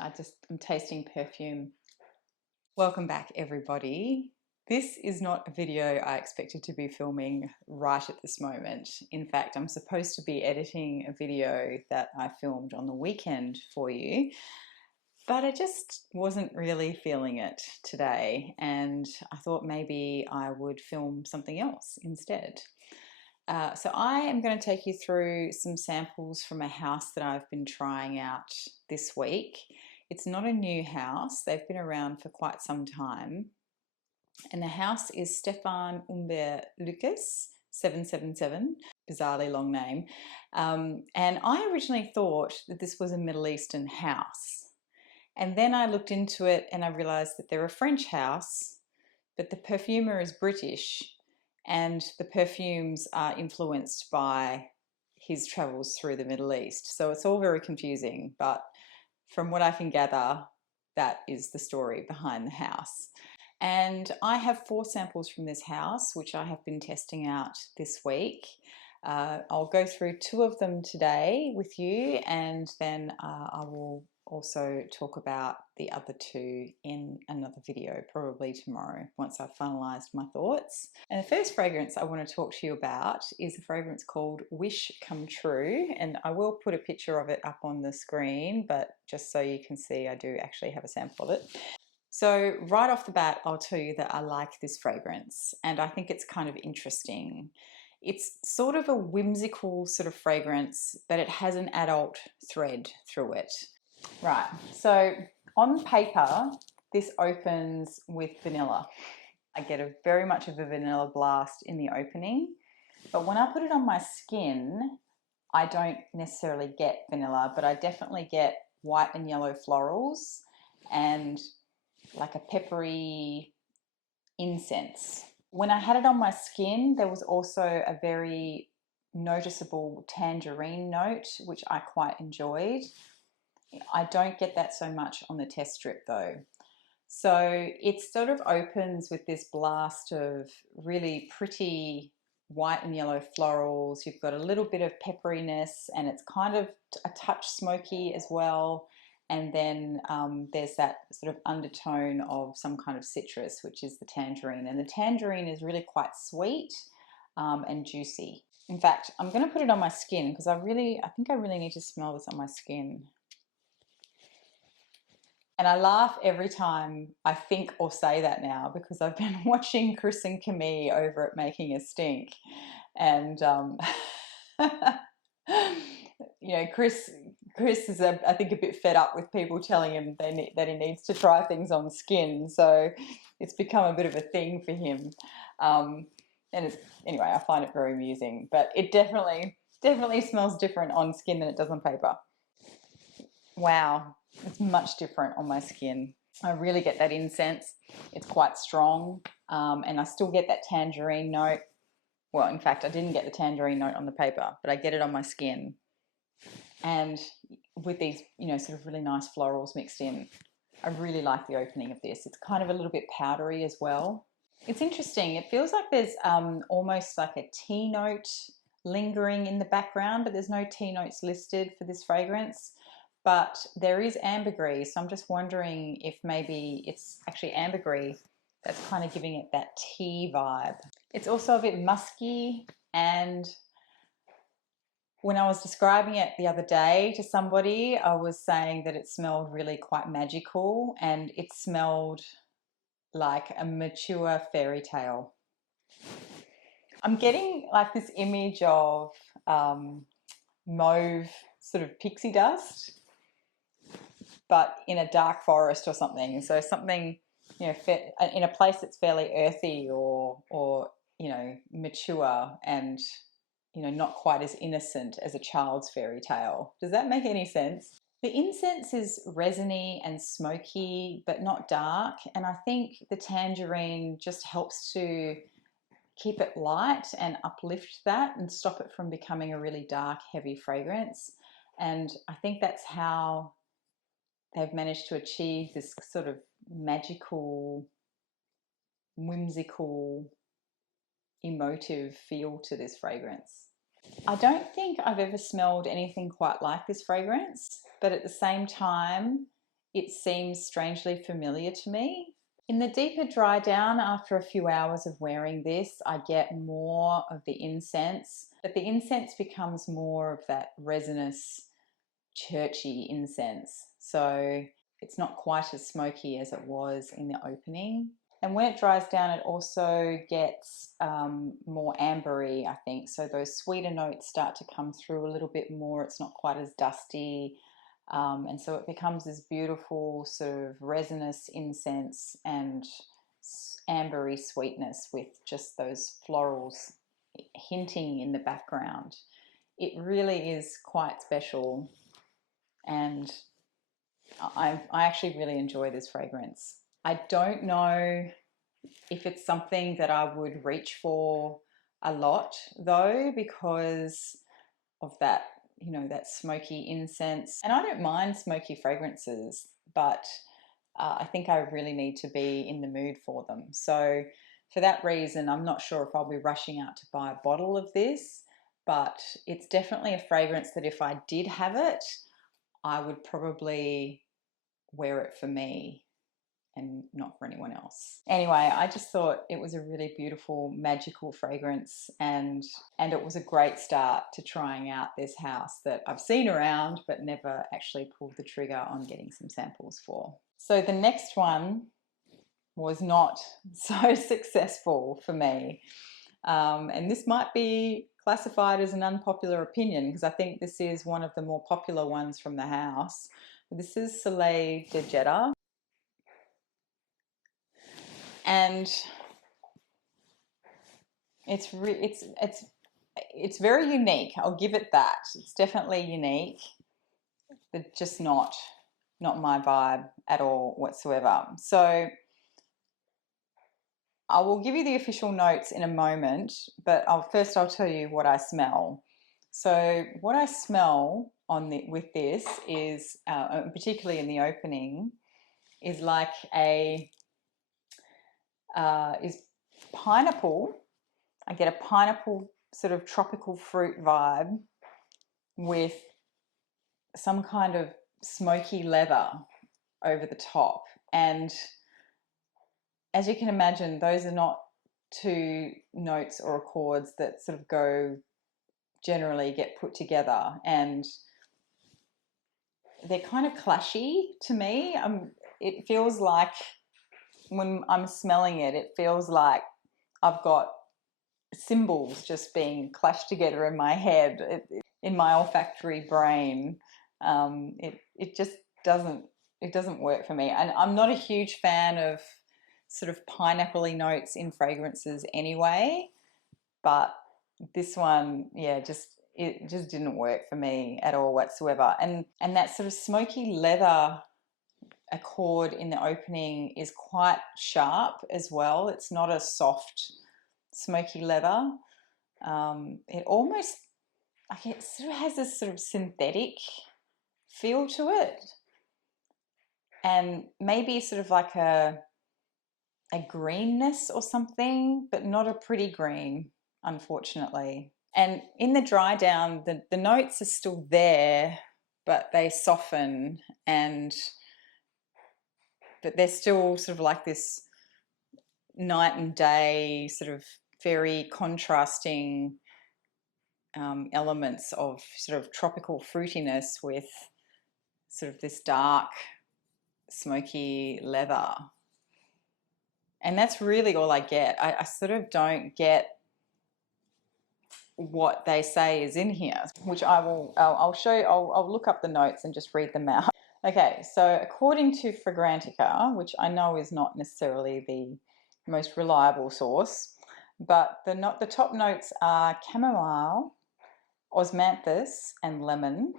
I'm tasting perfume. Welcome back, everybody. This is not a video I expected to be filming right at this moment. In fact, I'm supposed to be editing a video that I filmed on the weekend for you, but I just wasn't really feeling it today, and I thought maybe I would film something else instead. So I am going to take you through some samples from a house that I've been trying out this week. It's not a new house, they've been around for quite some time. And the house is Stephane Humbert Lucas, 777, bizarrely long name. And I originally thought that this was a Middle Eastern house. And then I looked into it and I realized that they're a French house, but the perfumer is British and the perfumes are influenced by his travels through the Middle East. So it's all very confusing, but from what I can gather, that is the story behind the house. And I have 4 samples from this house, which I have been testing out this week. I'll go through 2 of them today with you, and then I will also talk about the other 2 in another video, probably tomorrow, once I've finalized my thoughts. And the first fragrance I want to talk to you about is a fragrance called Wish Come True, and I will put a picture of it up on the screen, but just so you can see, I do actually have a sample of it. So right off the bat, I'll tell you that I like this fragrance, and I think it's kind of interesting. It's sort of a whimsical sort of fragrance, but it has an adult thread through it. Right, so on paper, this opens with vanilla. I get a very much of a vanilla blast in the opening, but when I put it on my skin, I don't necessarily get vanilla, but I definitely get white and yellow florals and like a peppery incense. When I had it on my skin, there was also a very noticeable tangerine note, which I quite enjoyed. I don't get that so much on the test strip though. So it sort of opens with this blast of really pretty white and yellow florals. You've got a little bit of pepperiness, and it's kind of a touch smoky as well. And then there's that sort of undertone of some kind of citrus, which is the tangerine. And the tangerine is really quite sweet and juicy. In fact, I'm going to put it on my skin because I think I really need to smell this on my skin. And I laugh every time I think or say that now because I've been watching Chris and Camille over at Making a Stink. And, you know, Chris is, I think, a bit fed up with people telling him that he needs to try things on skin. So it's become a bit of a thing for him. Anyway, I find it very amusing. But it definitely smells different on skin than it does on paper. Wow. It's much different on my skin. I really get that incense. It's quite strong, and I still get that tangerine note. Well, in fact, I didn't get the tangerine note on the paper, but I get it on my skin. And with these, you know, sort of really nice florals mixed in, I really like the opening of this. It's kind of a little bit powdery as well. It's interesting. It feels like there's almost like a tea note lingering in the background, but there's no tea notes listed for this fragrance. But there is ambergris, so I'm just wondering if maybe it's actually ambergris that's kind of giving it that tea vibe. It's also a bit musky, and when I was describing it the other day to somebody, I was saying that it smelled really quite magical, and it smelled like a mature fairy tale. I'm getting like this image of mauve sort of pixie dust, but in a dark forest or something. So something, you know, in a place that's fairly earthy or you know, mature and, you know, not quite as innocent as a child's fairy tale. Does that make any sense? The incense is resiny and smoky, but not dark. And I think the tangerine just helps to keep it light and uplift that and stop it from becoming a really dark, heavy fragrance. And I think that's how they've managed to achieve this sort of magical, whimsical, emotive feel to this fragrance. I don't think I've ever smelled anything quite like this fragrance, but at the same time, it seems strangely familiar to me. In the deeper dry down, after a few hours of wearing this, I get more of the incense, but the incense becomes more of that resinous, churchy incense. So it's not quite as smoky as it was in the opening. And when it dries down, it also gets more ambery, I think. So those sweeter notes start to come through a little bit more. It's not quite as dusty. And so it becomes this beautiful sort of resinous incense and ambery sweetness with just those florals hinting in the background. It really is quite special, and I actually really enjoy this fragrance. I don't know if it's something that I would reach for a lot though, because of that, you know, that smoky incense. And I don't mind smoky fragrances, but I think I really need to be in the mood for them. So for that reason, I'm not sure if I'll be rushing out to buy a bottle of this, but it's definitely a fragrance that if I did have it, I would probably wear it for me and not for anyone else. Anyway, I just thought it was a really beautiful, magical fragrance, and it was a great start to trying out this house that I've seen around but never actually pulled the trigger on getting some samples for. So the next one was not so successful for me. And this might be classified as an unpopular opinion because I think this is one of the more popular ones from the house. This is Soleil de Jeddah. And it's very unique. I'll give it that. It's definitely unique, but just not my vibe at all whatsoever. So I will give you the official notes in a moment, but first I'll tell you what I smell. So what I smell with this is, particularly in the opening, is like is pineapple. I get a pineapple sort of tropical fruit vibe with some kind of smoky leather over the top. And as you can imagine, those are not two notes or accords that sort of generally get put together, and they're kind of clashy to me. It feels like when I'm smelling it, it feels like I've got symbols just being clashed together in my head, in my olfactory brain. It just doesn't work for me. And I'm not a huge fan of sort of pineapple-y notes in fragrances anyway, but this one, yeah, it just didn't work for me at all whatsoever. And that sort of smoky leather accord in the opening is quite sharp as well. It's not a soft smoky leather. It almost, like, it sort of has this sort of synthetic feel to it, and maybe sort of like a greenness or something, but not a pretty green, unfortunately. And in the dry down, the notes are still there, but they soften, but they're still sort of like this night and day, sort of very contrasting elements of sort of tropical fruitiness with sort of this dark, smoky leather. And that's really all I get. I sort of don't get what they say is in here, which I'll show you. I'll look up the notes and just read them out. Okay, so according to Fragrantica, which I know is not necessarily the most reliable source, but the top notes are chamomile, osmanthus, and lemon.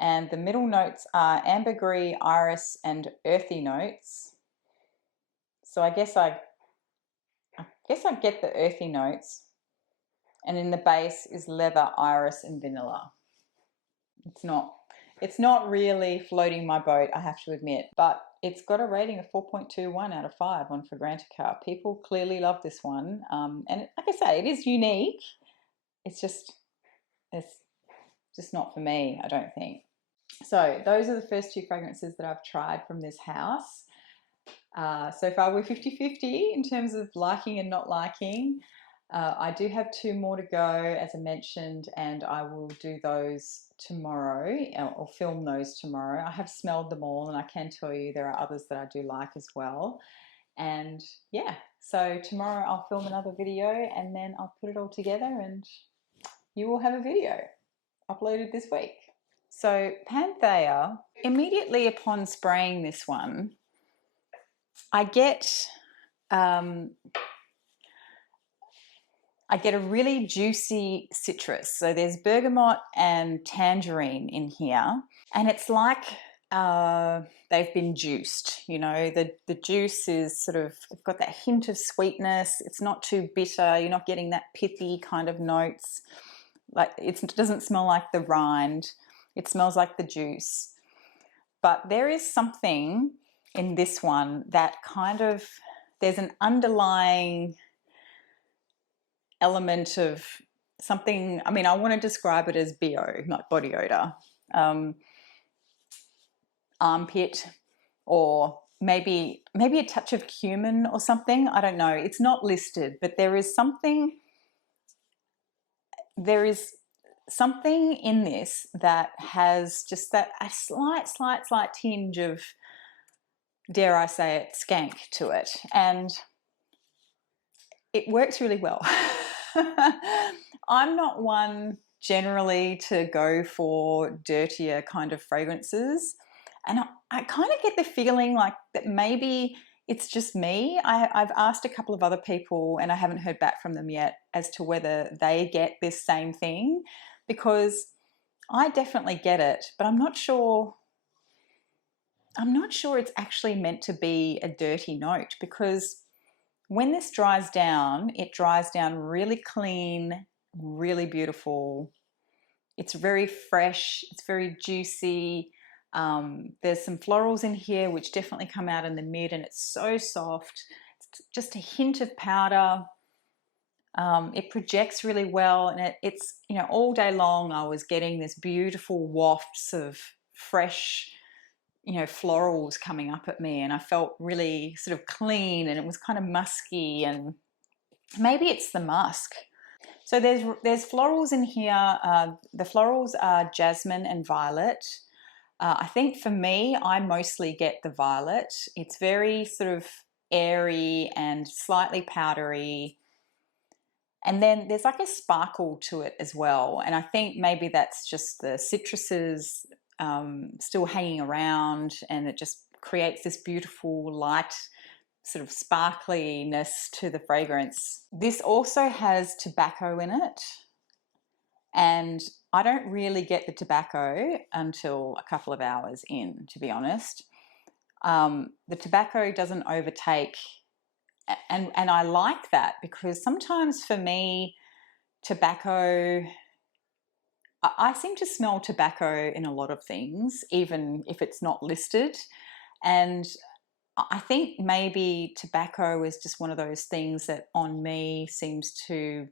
And the middle notes are ambergris, iris, and earthy notes. So I guess I get the earthy notes. And in the base is leather, iris, and vanilla. It's not really floating my boat, I have to admit, but it's got a rating of 4.21 out of 5 on Fragrantica. People clearly love this one. And like I say, it is unique. It's just not for me, I don't think. So those are the first two fragrances that I've tried from this house. So far we're 50-50 in terms of liking and not liking. I do have two more to go, as I mentioned, and I will do those tomorrow, or film those tomorrow. I have smelled them all, and I can tell you there are others that I do like as well. And yeah, so tomorrow I'll film another video, and then I'll put it all together, and you will have a video uploaded this week. So Panthea, immediately upon spraying this one, I get a really juicy citrus. So there's bergamot and tangerine in here, and it's like they've been juiced. You know, the juice is sort of got that hint of sweetness. It's not too bitter. You're not getting that pithy kind of notes. Like it doesn't smell like the rind. It smells like the juice. But there is something in this one that kind of, there's an underlying element of something. I mean, I want to describe it as BO, not body odor, armpit, or maybe a touch of cumin or something. I don't know. It's not listed, but there is something in this that has just that a slight tinge of, dare I say it, skank to it, and it works really well. I'm not one generally to go for dirtier kind of fragrances, and I kind of get the feeling like that maybe it's just me. I've asked a couple of other people, and I haven't heard back from them yet as to whether they get this same thing, because I definitely get it, but I'm not sure it's actually meant to be a dirty note, because when this dries down, it dries down really clean, really beautiful. It's very fresh, it's very juicy. There's some florals in here which definitely come out in the mid, and it's so soft. It's just a hint of powder. It projects really well, and it's, you know, all day long I was getting this beautiful wafts of fresh, you know, florals coming up at me, and I felt really sort of clean, and it was kind of musky, and maybe it's the musk. So there's florals in here. The florals are jasmine and violet. I think for me, I mostly get the violet. It's very sort of airy and slightly powdery. And then there's like a sparkle to it as well. And I think maybe that's just the citruses still hanging around, and it just creates this beautiful light sort of sparkliness to the fragrance. This also has tobacco in it, and I don't really get the tobacco until a couple of hours in, to be honest. The tobacco doesn't overtake, and I like that, because sometimes for me, tobacco, I seem to smell tobacco in a lot of things, even if it's not listed. And I think maybe tobacco is just one of those things that on me seems to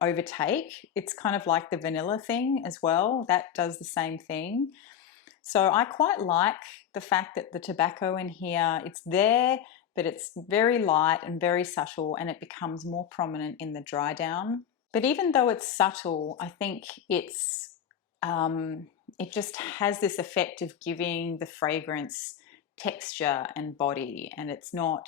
overtake. It's kind of like the vanilla thing as well. That does the same thing. So I quite like the fact that the tobacco in here, it's there, but it's very light and very subtle, and it becomes more prominent in the dry down. But even though it's subtle, I think it just has this effect of giving the fragrance texture and body, and it's not,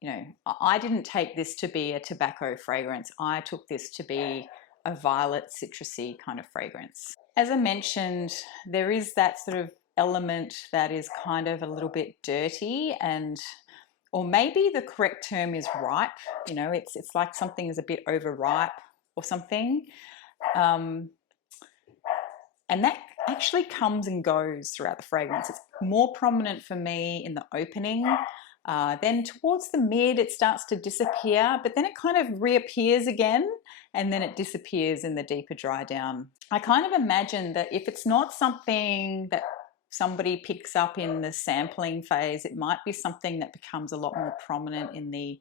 you know, I didn't take this to be a tobacco fragrance. I took this to be a violet citrusy kind of fragrance. As I mentioned, there is that sort of element that is kind of a little bit dirty, and or maybe the correct term is ripe. You know, it's like something is a bit overripe or something. And that actually comes and goes throughout the fragrance. It's more prominent for me in the opening. Then towards the mid, it starts to disappear, but then it kind of reappears again, and then it disappears in the deeper dry down. I kind of imagine that if it's not something that somebody picks up in the sampling phase, it might be something that becomes a lot more prominent in the,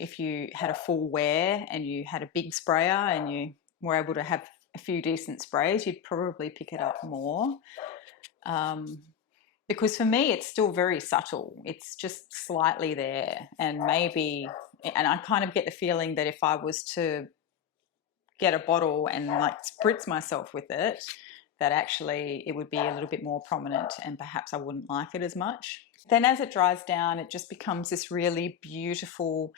if you had a full wear and you had a big sprayer and you were able to have a few decent sprays, you'd probably pick it up more. Because for me, it's still very subtle. It's just slightly there, and I kind of get the feeling that if I was to get a bottle and like spritz myself with it, that actually it would be a little bit more prominent and perhaps I wouldn't like it as much. Then as it dries down, it just becomes this really beautiful,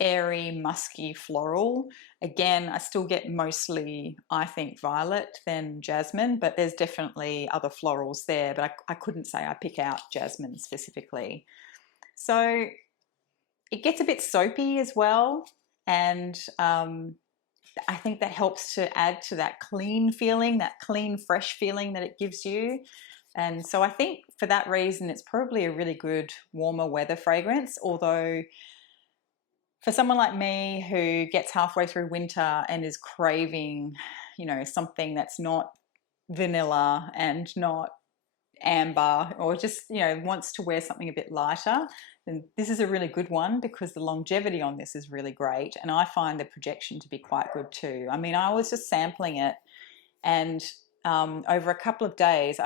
airy, musky floral. Again, I still get mostly, I think, violet than jasmine, but there's definitely other florals there, but I couldn't say I pick out jasmine specifically. So it gets a bit soapy as well, and I think that helps to add to that clean feeling, that clean, fresh feeling that it gives you. And so I think for that reason, it's probably a really good warmer weather fragrance, although for someone like me who gets halfway through winter and is craving, you know, something that's not vanilla and not amber, or just, you know, wants to wear something a bit lighter, then this is a really good one because the longevity on this is really great, and I find the projection to be quite good too. I mean, I was just sampling it, and over a couple of days,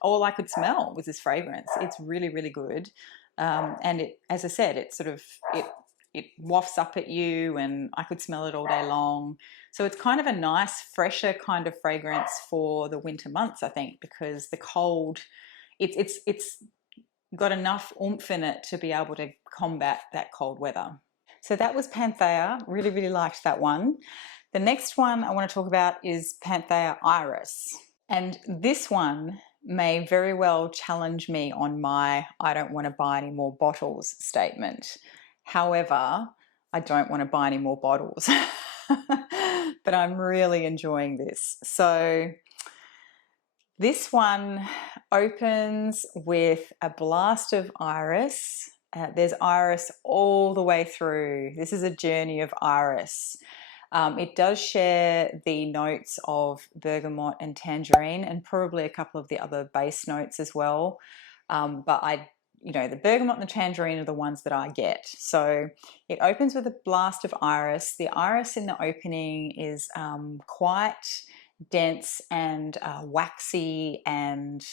all I could smell was this fragrance. It's really, really good, and it, as I said, it wafts up at you, and I could smell it all day long. So it's kind of a nice, fresher kind of fragrance for the winter months, I think, because the cold, it's got enough oomph in it to be able to combat that cold weather. So that was Panthea. Really, really liked that one. The next one I want to talk about is Panthea Iris. And this one may very well challenge me on my "I don't want to buy any more bottles" statement. However, I don't want to buy any more bottles, but I'm really enjoying this. So this one opens with a blast of iris. There's iris all the way through. This is a journey of iris. It does share the notes of bergamot and tangerine, and probably a couple of the other base notes as well. But the bergamot and the tangerine are the ones that I get. So it opens with a blast of iris. The iris in the opening is quite dense and waxy and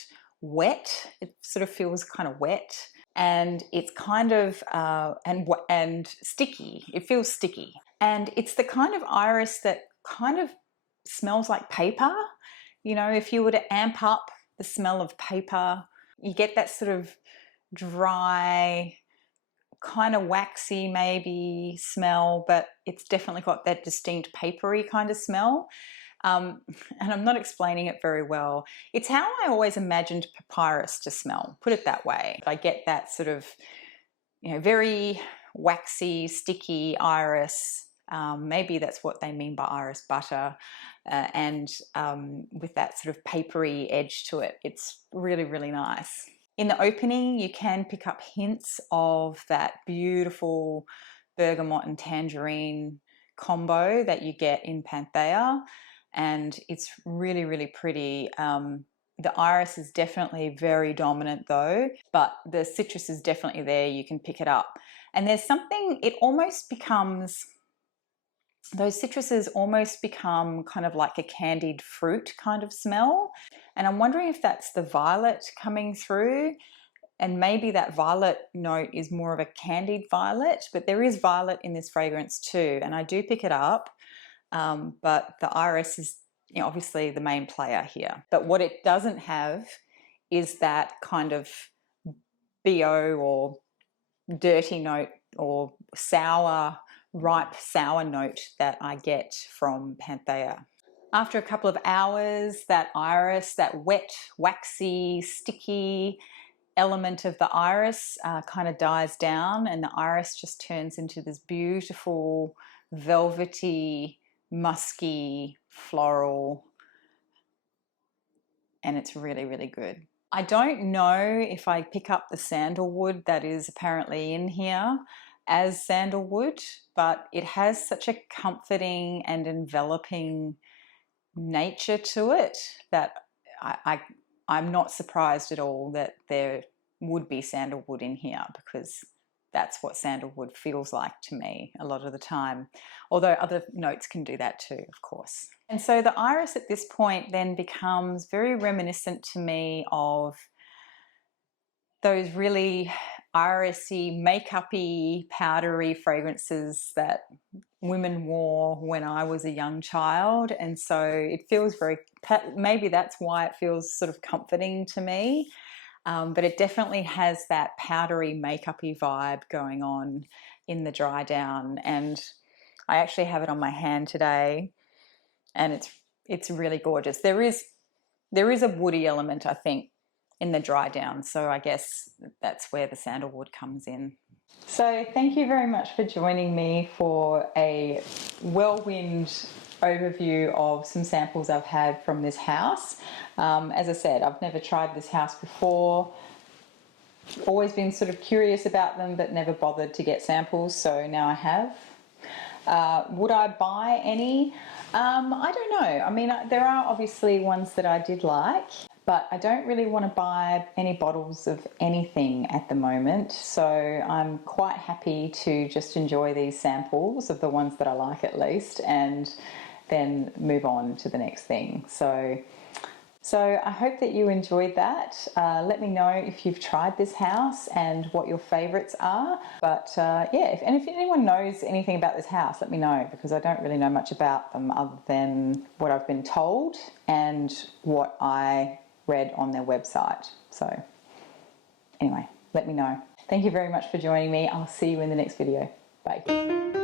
wet. It sort of feels kind of wet, and it's kind of and sticky. It feels sticky, and it's the kind of iris that kind of smells like paper. You know, if you were to amp up the smell of paper, you get that sort of dry, kind of waxy maybe smell, but it's definitely got that distinct papery kind of smell. And I'm not explaining it very well. It's how I always imagined papyrus to smell, put it that way. I get that sort of, very waxy, sticky iris. Maybe that's what they mean by iris butter, and with that sort of papery edge to it. It's really, really nice. In the opening, you can pick up hints of that beautiful bergamot and tangerine combo that you get in Panthea, and it's really, really pretty. The iris is definitely very dominant though, but the citrus is definitely there. You can pick it up. And there's something, those citruses almost become kind of like a candied fruit kind of smell. And I'm wondering if that's the violet coming through, and maybe that violet note is more of a candied violet, but there is violet in this fragrance too, and I do pick it up, but the iris is obviously the main player here. But what it doesn't have is that kind of BO or dirty note or ripe sour note that I get from Panthea. After a couple of hours, that iris, that wet, waxy, sticky element of the iris kind of dies down, and the iris just turns into this beautiful, velvety, musky, floral, and it's really, really good. I don't know if I pick up the sandalwood that is apparently in here as sandalwood, but it has such a comforting and enveloping nature to it that I'm not surprised at all that there would be sandalwood in here, because that's what sandalwood feels like to me a lot of the time, although other notes can do that too, of course. And so the iris at this point then becomes very reminiscent to me of those really irisy, makeup-y, powdery fragrances that women wore when I was a young child. And so it feels very, maybe that's why it feels sort of comforting to me. But it definitely has that powdery, makeup-y vibe going on in the dry down. And I actually have it on my hand today, and it's really gorgeous. There is a woody element, I think, in the dry down. So I guess that's where the sandalwood comes in. So thank you very much for joining me for a whirlwind overview of some samples I've had from this house. As I said, I've never tried this house before. Always been sort of curious about them, but never bothered to get samples, so now I have. Would I buy any? I don't know. I mean, there are obviously ones that I did like, but I don't really want to buy any bottles of anything at the moment. So I'm quite happy to just enjoy these samples of the ones that I like at least, and then move on to the next thing. So I hope that you enjoyed that. Let me know if you've tried this house and what your favourites are. But yeah, if anyone knows anything about this house, let me know, because I don't really know much about them other than what I've been told and what I read on their website. So anyway, let me know. Thank you very much for joining me. I'll see you in the next video. Bye.